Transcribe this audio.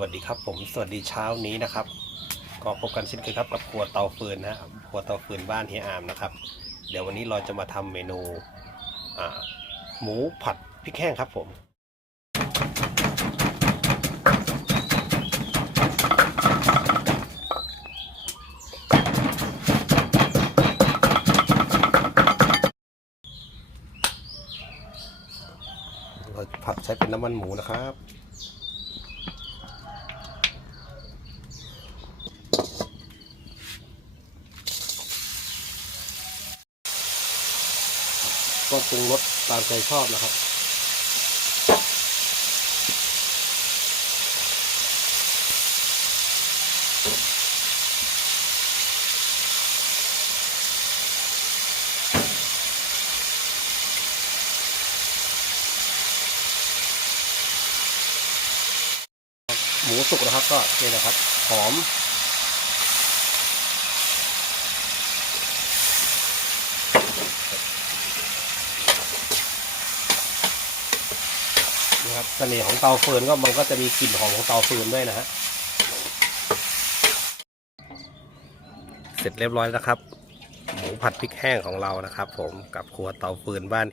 วัสดีครับผมสวัสดีเช้านี้นะครับ ก็พบกันเช่นเคยครับกับครัวเตาฟืนนะครับครัวเตาฟืนบ้านเฮียอามนะครับ เดี๋ยววันนี้เราจะมาทำเมนูหมูผัดพริกแห้งครับผม เราผัดใช้เป็นน้ำมันหมูนะครับ ก็ปรุงรสตามใจชอบนะครับ หมูสุกนะครับก็นี่นะครับหอม นะครับเสน่ห์ของเตาฟืนก็มันก็จะมีกลิ่นหอมของเตาฟืนด้วยนะฮะเสร็จเรียบร้อยแล้วครับ หมูผัดพริกแห้งของเรานะครับ ผมกับครัวเตาฟืนบ้าน